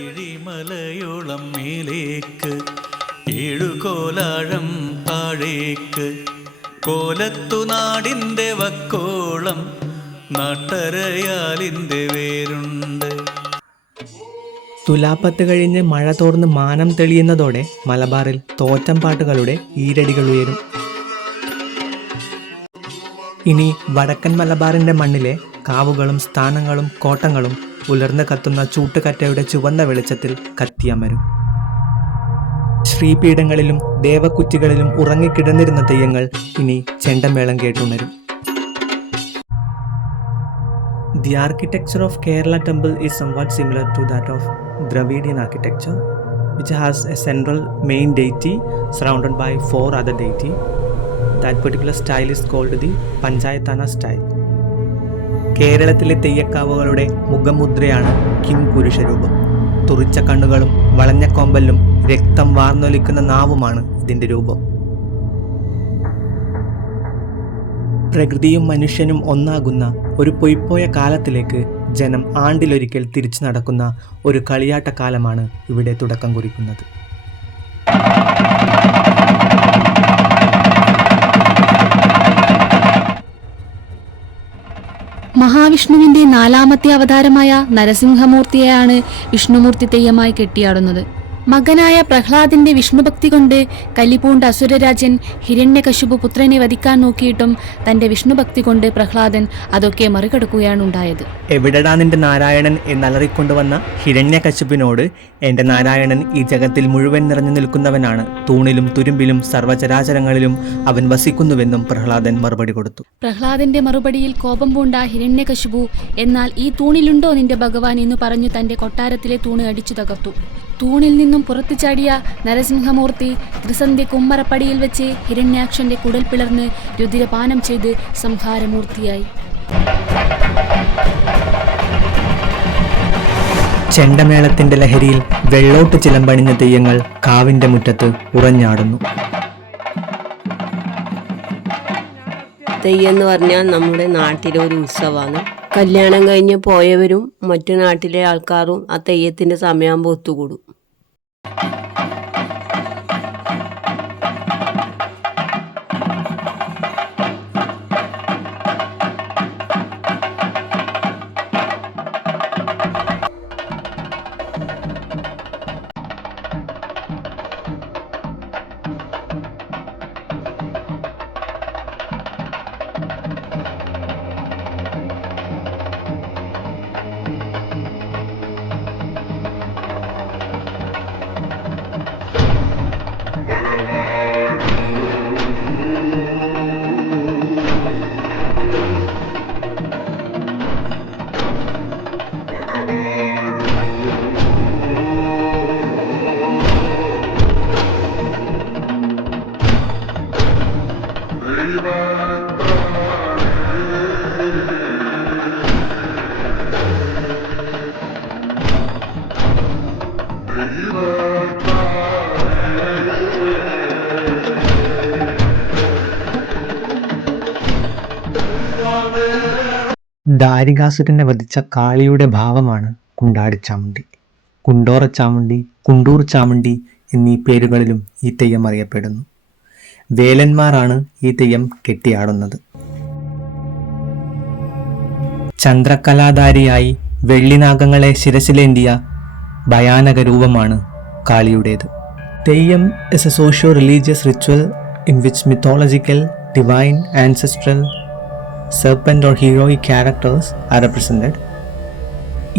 ഏഴിമലയോളം മേലേക്ക് ഏഴുകോലാഴം താഴേക്ക് കോലത്തുനാടിൻ്റെ വക്കോളം നാട്ടരയാലിൻ്റെ വേരുണ്ട്. തുലാപ്പത്ത് കഴിഞ്ഞ് മഴ തോർന്ന് മാനം തെളിയുന്നതോടെ മലബാറിൽ തോറ്റംപാട്ടുകളുടെ ഈരടികൾ ഉയരും. ഇനി വടക്കൻ മലബാറിൻ്റെ മണ്ണിലെ കാവുകളും സ്ഥാനങ്ങളും കോട്ടങ്ങളും ഉലർന്ന് കത്തുന്ന ചൂട്ടുകറ്റയുടെ ചുവന്ന വെളിച്ചത്തിൽ കത്തിയമരും. ശ്രീപീഠങ്ങളിലും ദേവക്കുറ്റികളിലും ഉറങ്ങിക്കിടന്നിരുന്ന തെയ്യങ്ങൾ ഇനി ചെണ്ടമേളം കേട്ടുണരും. The architecture of Kerala temple is somewhat similar to that of Dravidian architecture, which has a central main deity surrounded by 4 other deities. That particular style is called the Panchayatana style. കേരളത്തിലെ തെയ്യക്കാവുകളുടെ മുഖമുദ്രയാണ് കിംപുരുഷരൂപം. തുറിച്ച കണ്ണുകളും വളഞ്ഞ കൊമ്പലും രക്തം വാർന്നൊലിക്കുന്ന നാവുമാണ് ഇതിൻ്റെ രൂപം. പ്രകൃതിയും മനുഷ്യനും ഒന്നാകുന്ന ഒരു പൊയ്പോയ കാലത്തിലേക്ക് ജനം ആണ്ടിലൊരിക്കൽ തിരിച്ചു നടക്കുന്ന ഒരു കളിയാട്ട കാലമാണ് ഇവിടെ തുടക്കം കുറിക്കുന്നത്. മഹാവിഷ്ണുവിന്റെ 4ാമത്തെ അവതാരമായ നരസിംഹമൂർത്തിയെയാണ് വിഷ്ണുമൂർത്തി തെയ്യമായി കെട്ടിയാടുന്നത്. മകനായ പ്രഹ്ലാദന്റെ വിഷ്ണുഭക്തി കൊണ്ട് കലിപൂണ്ട അസുരരാജൻ ഹിരണ്യകശിപു പുത്രനെ വധിക്കാൻ നോക്കിയിട്ടും തന്റെ വിഷ്ണുഭക്തി കൊണ്ട് പ്രഹ്ലാദൻ അതൊക്കെ മറികടക്കുകയാണ് ഉണ്ടായത്. എവിടെടാ നിന്റെ നാരായണൻ എന്നലറിക്കൊണ്ടുവന്ന ഹിരണ്യകശിപിനോട് എന്റെ നാരായണൻ ഈ ജഗത്തിൽ മുഴുവൻ നിറഞ്ഞു നിൽക്കുന്നവനാണ്, തൂണിലും തുരുമ്പിലും സർവ്വചരാചരങ്ങളിലും അവൻ വസിക്കുന്നുവെന്നും പ്രഹ്ലാദൻ മറുപടി കൊടുത്തു. പ്രഹ്ലാദന്റെ മറുപടിയിൽ കോപം പൂണ്ട ഹിരണ്യകശിപു എന്നാൽ ഈ തൂണിലുണ്ടോ നിന്റെ ഭഗവാൻ എന്ന് പറഞ്ഞു തന്റെ കൊട്ടാരത്തിലെ തൂണ് അടിച്ചു തകർത്തു. തൂണിൽ നിന്നും പുറത്തു ചാടിയ നരസിംഹമൂർത്തി ത്രിസന്ധ്യ കുമ്മരപ്പടിയിൽ വെച്ച് ഹിരണ്യാക്ഷന്റെ കുടൽ പിളർന്ന് രുധിരപാനം ചെയ്ത് സംഹാരമൂർത്തിയായി. ചെണ്ടമേളത്തിന്റെ ലഹരിയിൽ വെള്ളോട്ട് ചിലമ്പണിഞ്ഞ തെയ്യങ്ങൾ കാവിന്റെ മുറ്റത്ത് ഉറഞ്ഞാടുന്നു. തെയ്യം എന്ന് പറഞ്ഞാൽ നമ്മുടെ നാട്ടിലെ ഒരു ഉത്സവമാണ്. കല്യാണം കഴിഞ്ഞ് പോയവരും മറ്റു നാട്ടിലെ ആൾക്കാരും ആ തെയ്യത്തിന്റെ സമയമാകുമ്പോൾ ഒത്തുകൂടും. ദാരികാസുരനെ വധിച്ച കാളിയുടെ ഭാവമാണ് കുണ്ടാടിച്ചാമുണ്ടി. കുണ്ടോറച്ചാമുണ്ടി, കുണ്ടൂർ ചാമുണ്ടി എന്നീ പേരുകളിലും ഈ തെയ്യം അറിയപ്പെടുന്നു. വേലന്മാരാണ് ഈ തെയ്യം കെട്ടിയാടുന്നത്. ചന്ദ്രകലാധാരിയായി വെള്ളിനാഗങ്ങളെ ശിരസിലേന്തിയ ഭയാനക രൂപമാണ് കാളിയുടേത്. Theyyam is a socio-religious ritual in which mythological, divine, ancestral, serpent or heroic characters are represented,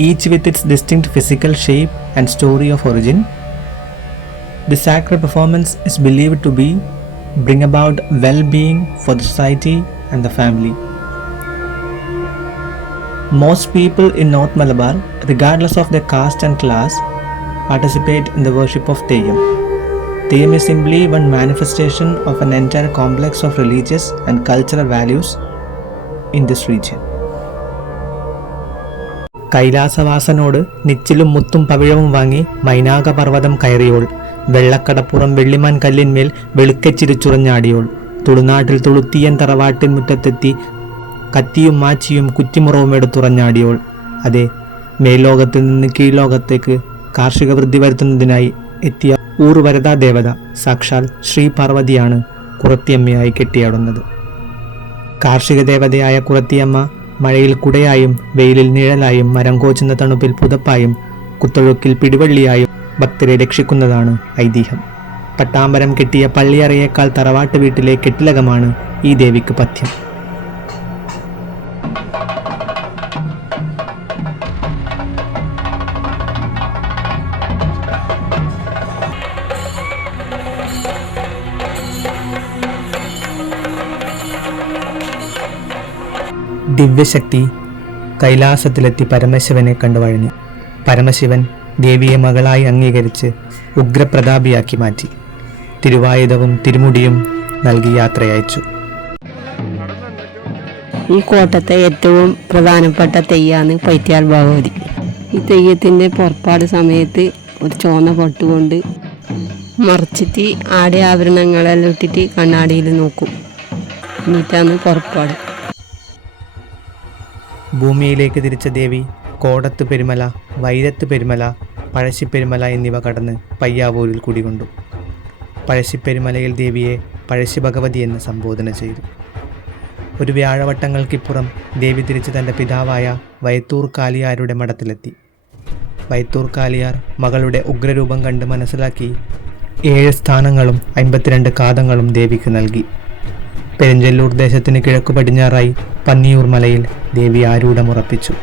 each with its distinct physical shape and story of origin. The sacred performance is believed to bring about well-being for the society and the family. Most people in North Malabar, regardless of their caste and class, participate in the worship of Theyyam. Theyyam is simply one manifestation of an entire complex of religious and cultural values in this region. കൈലാസവാസനോട് നിച്ചിലും മുത്തും പവിഴവും വാങ്ങി മൈനാക പർവ്വതം കയറിയോൾ, വെള്ളക്കടപ്പുറം വെള്ളിമാൻ കല്ലിന്മേൽ വെളുക്കച്ചിരിച്ചുറഞ്ഞാടിയോൾ, തുളുനാട്ടിൽ തുളുത്തിയൻ തറവാട്ടിൻ മുറ്റത്തെത്തി കത്തിയും മാച്ചിയും കുറ്റിമുറവും എടുത്തുറഞ്ഞാടിയോൾ. അതെ, മേൽലോകത്ത് നിന്ന് കീഴ്ലോകത്തേക്ക് കാർഷിക വൃദ്ധി വരുത്തുന്നതിനായി എത്തിയ ഊർവരതാ ദേവത സാക്ഷാൽ ശ്രീ പാർവതിയാണ് കുറത്തിയമ്മയായി കെട്ടിയാടുന്നത്. കാർഷിക ദേവതയായ കുറത്തിയമ്മ മഴയിൽ കുടയായും വെയിലിൽ നിഴലായും മരം കോച്ചുന്ന തണുപ്പിൽ പുതപ്പായും കുത്തൊഴുക്കിൽ പിടിവള്ളിയായും ഭക്തരെ രക്ഷിക്കുന്നതാണ് ഐതിഹ്യം. പട്ടാമ്പരം കെട്ടിയ പള്ളിയറയേക്കാൾ തറവാട്ട് വീട്ടിലെ കെട്ടിലകമാണ് ഈ ദേവിക്ക് പഥ്യം. ദിവ്യശക്തി കൈലാസത്തിലെത്തി പരമശിവനെ കണ്ടുവഴഞ്ഞു. പരമശിവൻ ദേവിയെ മകളായി അംഗീകരിച്ച് ഉഗ്രപ്രതാപിയാക്കി മാറ്റി. തിരുവായുധവും തിരുമുടിയും നൽകി യാത്രയയച്ചു. ഈ കോട്ടത്തെ ഏറ്റവും പ്രധാനപ്പെട്ട തെയ്യാണ് പൈറ്റാൽ ഭഗവതി. ഈ തെയ്യത്തിൻ്റെ പുറപ്പാട് സമയത്ത് ഒരു ചുവന്ന പൊട്ടുകൊണ്ട് മറിച്ചിട്ട് ആടെ ആഭരണങ്ങളെല്ലാം ഇട്ടിട്ട് കണ്ണാടിയിൽ നോക്കും. എന്നിട്ടാണ് പുറപ്പാട്. ഭൂമിയിലേക്ക് തിരിച്ച ദേവി കോടത്ത് പെരുമല, വൈരത്ത് പെരുമല, പഴശ്ശിപ്പെരുമല എന്നിവ കടന്ന് പയ്യാവൂരിൽ കുടികൊണ്ടു. പഴശ്ശിപ്പെരുമലയിൽ ദേവിയെ പഴശ്ശി ഭഗവതി എന്ന് സംബോധന ചെയ്തു. ഒരു വ്യാഴവട്ടങ്ങൾക്കിപ്പുറം ദേവി തിരിച്ച് തൻ്റെ പിതാവായ വയത്തൂർ കാലിയാരുടെ മഠത്തിലെത്തി. വയത്തൂർ കാലിയാർ മകളുടെ ഉഗ്രരൂപം കണ്ട് മനസ്സിലാക്കി 7 സ്ഥാനങ്ങളും 52 കാതങ്ങളും ദേവിക്ക് നൽകി. പെരിഞ്ചല്ലൂർ ദേശത്തിന് കിഴക്കു പടിഞ്ഞാറായി പന്നിയൂർ മലയിൽ ദേവി ആരൂഢമുറപ്പിച്ചു.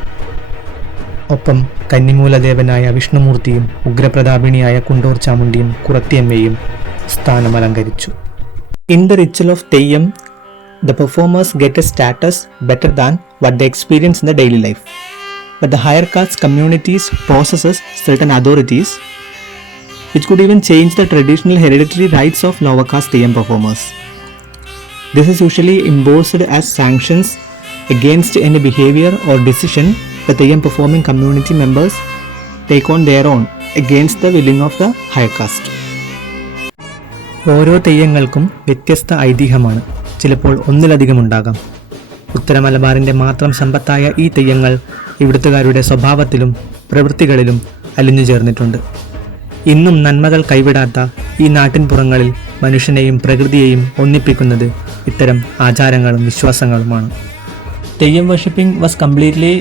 ഒപ്പം കന്നിമൂലദേവനായ വിഷ്ണുമൂർത്തിയും ഉഗ്രപ്രതാപിണിയായ കുണ്ടൂർ ചാമുണ്ടിയും കുറത്തിയമ്മയും സ്ഥാനമലങ്കരിച്ചു. In the ritual of Theyyam, the performers get a status better than what they experience in the daily life. But the higher caste communities possesses certain authorities which could even change the traditional hereditary rights of lower caste Theyyam performers. This is usually imposed as sanctions against any behavior or decision the Theyyam performing community members take on their own against the willing of the higher caste. ഓരോ തെയ്യങ്ങൾക്കും വ്യത്യസ്ത ഐതിഹ്യമാണ്. ചിലപ്പോൾ ഒന്നിലധികം ഉണ്ടാകാം. ഉത്തര മലബാറിൻ്റെ മാത്രം സമ്പത്തായ ഈ തെയ്യങ്ങൾ ഇവിടുത്തുകാരുടെ സ്വഭാവത്തിലും പ്രവൃത്തികളിലും അലിഞ്ഞു ചേർന്നിട്ടുണ്ട്. ഇന്നും നന്മകൾ കൈവിടാത്ത ഈ നാട്ടിൻപുറങ്ങളിൽ മനുഷ്യനെയും പ്രകൃതിയെയും ഒന്നിപ്പിക്കുന്നത് ഇത്തരം ആചാരങ്ങളും വിശ്വാസങ്ങളുമാണ്. Theyyam worshipping was completely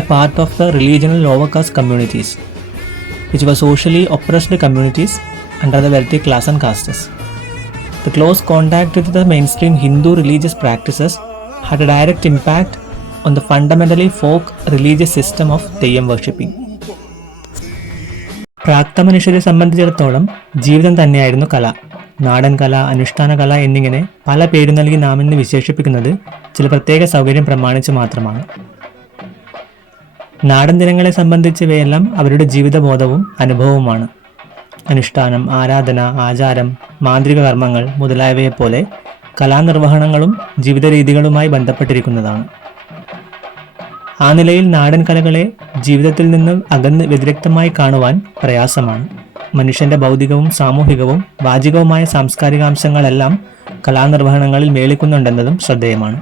a part of the regional lower caste communities which were socially oppressed communities under the wealthy class and castes. The close contact with the mainstream Hindu religious practices had a direct impact on the fundamentally folk religious system of Theyyam worshipping. പ്രാക്തമനുഷ്യരെ സംബന്ധിച്ചിടത്തോളം ജീവിതം തന്നെയായിരുന്നു കല. നാടൻ കല, അനുഷ്ഠാന കല എന്നിങ്ങനെ പല പേരു നൽകി നാം ഇന്ന് വിശേഷിപ്പിക്കുന്നത് ചില പ്രത്യേക സൗകര്യം പ്രമാണിച്ച് മാത്രമാണ്. നാടൻ ജനങ്ങളെ സംബന്ധിച്ച് ഇവയെല്ലാം അവരുടെ ജീവിതബോധവും അനുഭവവുമാണ്. അനുഷ്ഠാനം, ആരാധന, ആചാരം, മാന്ത്രിക കർമ്മങ്ങൾ മുതലായവയെപ്പോലെ കലാനിർവഹണങ്ങളും ജീവിത രീതികളുമായി ബന്ധപ്പെട്ടിരിക്കുന്നതാണ്. ആ നിലയിൽ നാടൻ കലകളെ ജീവിതത്തിൽ നിന്ന് അകന്ന് വ്യതിരിക്തമായി കാണുവാൻ പ്രയാസമാണ്. മനുഷ്യന്റെ ഭൗതികവും സാമൂഹികവും വാചികവുമായ സാംസ്കാരികാംശങ്ങളെല്ലാം കലാനിർവഹണങ്ങളിൽ മേളിക്കുന്നുണ്ടെന്നതും ശ്രദ്ധേയമാണ്.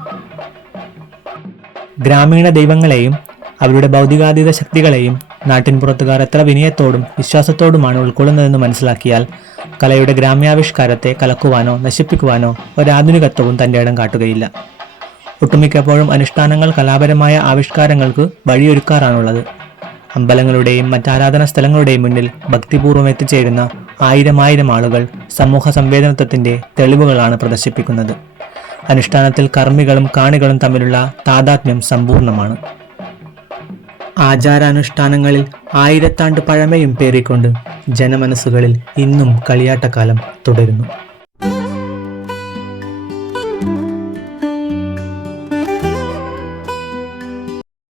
ഗ്രാമീണ ദൈവങ്ങളെയും അവരുടെ ഭൗതികാതീത ശക്തികളെയും നാട്ടിൻപുറത്തുകാർ എത്ര വിനയത്തോടും വിശ്വാസത്തോടുമാണ് ഉൾക്കൊള്ളുന്നതെന്ന് മനസ്സിലാക്കിയാൽ കലയുടെ ഗ്രാമ്യാവിഷ്കാരത്തെ കലക്കുവാനോ നശിപ്പിക്കുവാനോ ഒരാധുനികത്വവും തൻ്റെ ഇടം കാട്ടുകയില്ല. ഒട്ടുമിക്കപ്പോഴും അനുഷ്ഠാനങ്ങൾ കലാപരമായ ആവിഷ്കാരങ്ങൾക്ക് വഴിയൊരുക്കാറാണുള്ളത്. അമ്പലങ്ങളുടെയും മറ്റാരാധനാ സ്ഥലങ്ങളുടെയും മുന്നിൽ ഭക്തിപൂർവ്വം എത്തിച്ചേരുന്ന ആയിരം ആളുകൾ സമൂഹ സംവേദനത്വത്തിൻ്റെ തെളിവുകളാണ് പ്രദർശിപ്പിക്കുന്നത്. അനുഷ്ഠാനത്തിൽ കർമ്മികളും കാണികളും തമ്മിലുള്ള താദാത്മ്യം സമ്പൂർണ്ണമാണ്. ആചാരാനുഷ്ഠാനങ്ങളിൽ 1000 ആണ്ട് പഴമയും പേറിക്കൊണ്ട് ജനമനസ്സുകളിൽ ഇന്നും കളിയാട്ടക്കാലം തുടരുന്നു.